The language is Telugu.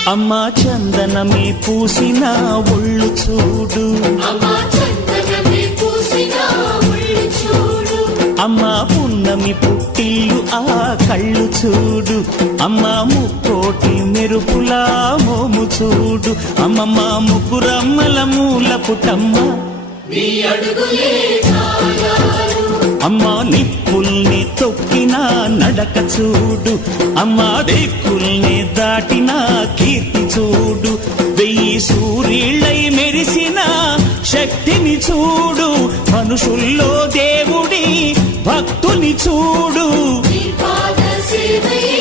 అమ్మా చందనమే పూసిన ఒళ్ళు చూడు, అమ్మా పున్నమి పుట్టిల్లు ఆ కళ్ళు చూడు, అమ్మా ముక్కోటి మెరుపులా మోము చూడు, అమ్మమ్మ ముగ్గురమ్మల మూల పుటమ్మ అమ్మా నిప్పుల్ని తొక్కిన నడక చూడు, అమ్మా దిక్కుల్ని దాటిన కీర్తి చూడు, 1000 సూర్యుళ్ళై మెరిసిన శక్తిని చూడు, మనుషుల్లో దేవుడి భక్తుని చూడు.